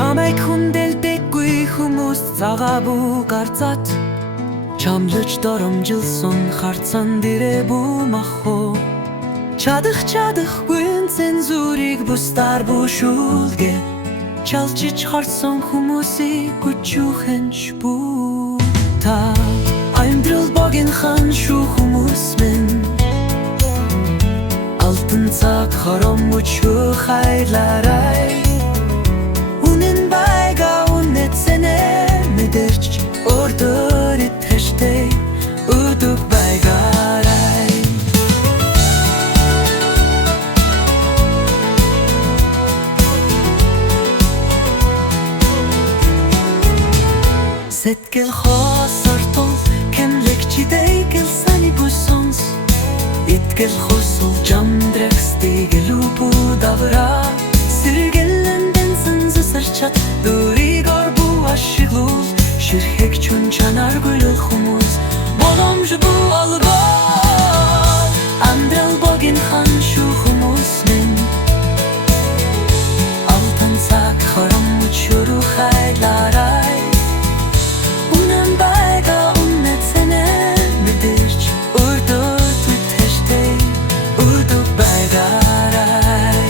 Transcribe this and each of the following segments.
Чамайг хүндэлдэггүй хүмүүс цагаабуу гарцаад чамлж доромжилсон харцан дээрээ бумахо чадахгүй цензурыг бусдаар бушуулге чалчиж харсан хүмүүсийг гүчүүхэнч бүү та амьдрал богинохан шүү хүмүүс минь алтан цаг хором өчөө хайлаарай үнэн байгаа үнэцэнэ мэдэрч ордор итэштэй өдөг байгаарай Сэтгэл хосортол кэмлэгчидэй гэлсани бүсонс итгэл хосол жамдрэгстэг лүпүү давра сэргэлэндэн сэнзэсэрчат дөригор бүү ашиглул ширхэг чүн чанаргүй хүмүүс боломж бүү албаа амьдрал богинохан шүү хүмүүс минь алтан цаг хором өчөө хайлаарай үнэн байгаа үнэцэнэ мэдэрч өрдөө түтэштэй өдөг байгаарай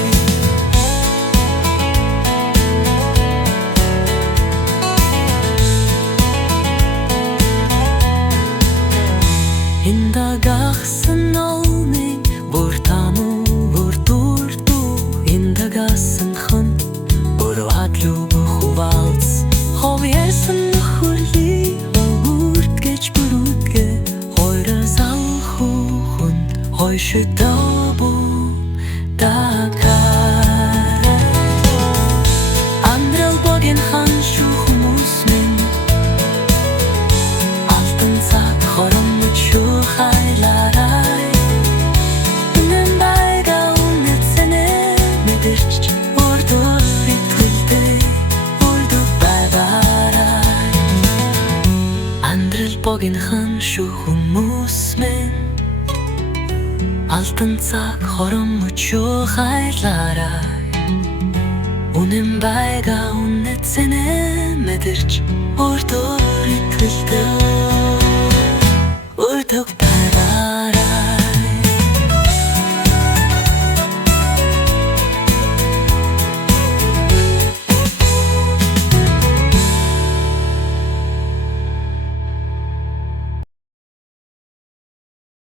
Индагахсан олны буртаму бурдурду индагасан хан бурвадлу бухвалц ховьясан хурли бурт гэж бүрүдгэ хойрасал хүн хойшдобу дакар Андрал богинохан шүү хүмүүс минь алтан цаг хором өчөө хайлаарай үнэн байгаа үнэцэнэ мэдэрч ордор итгэлтэй өдөг байгаарай Андрал богинохан шүү хүмүүс минь алтан цаг хором өчөө хайлаарай үнэн байгаа үнэцэнэ мэдэрч ордор итгэлтэй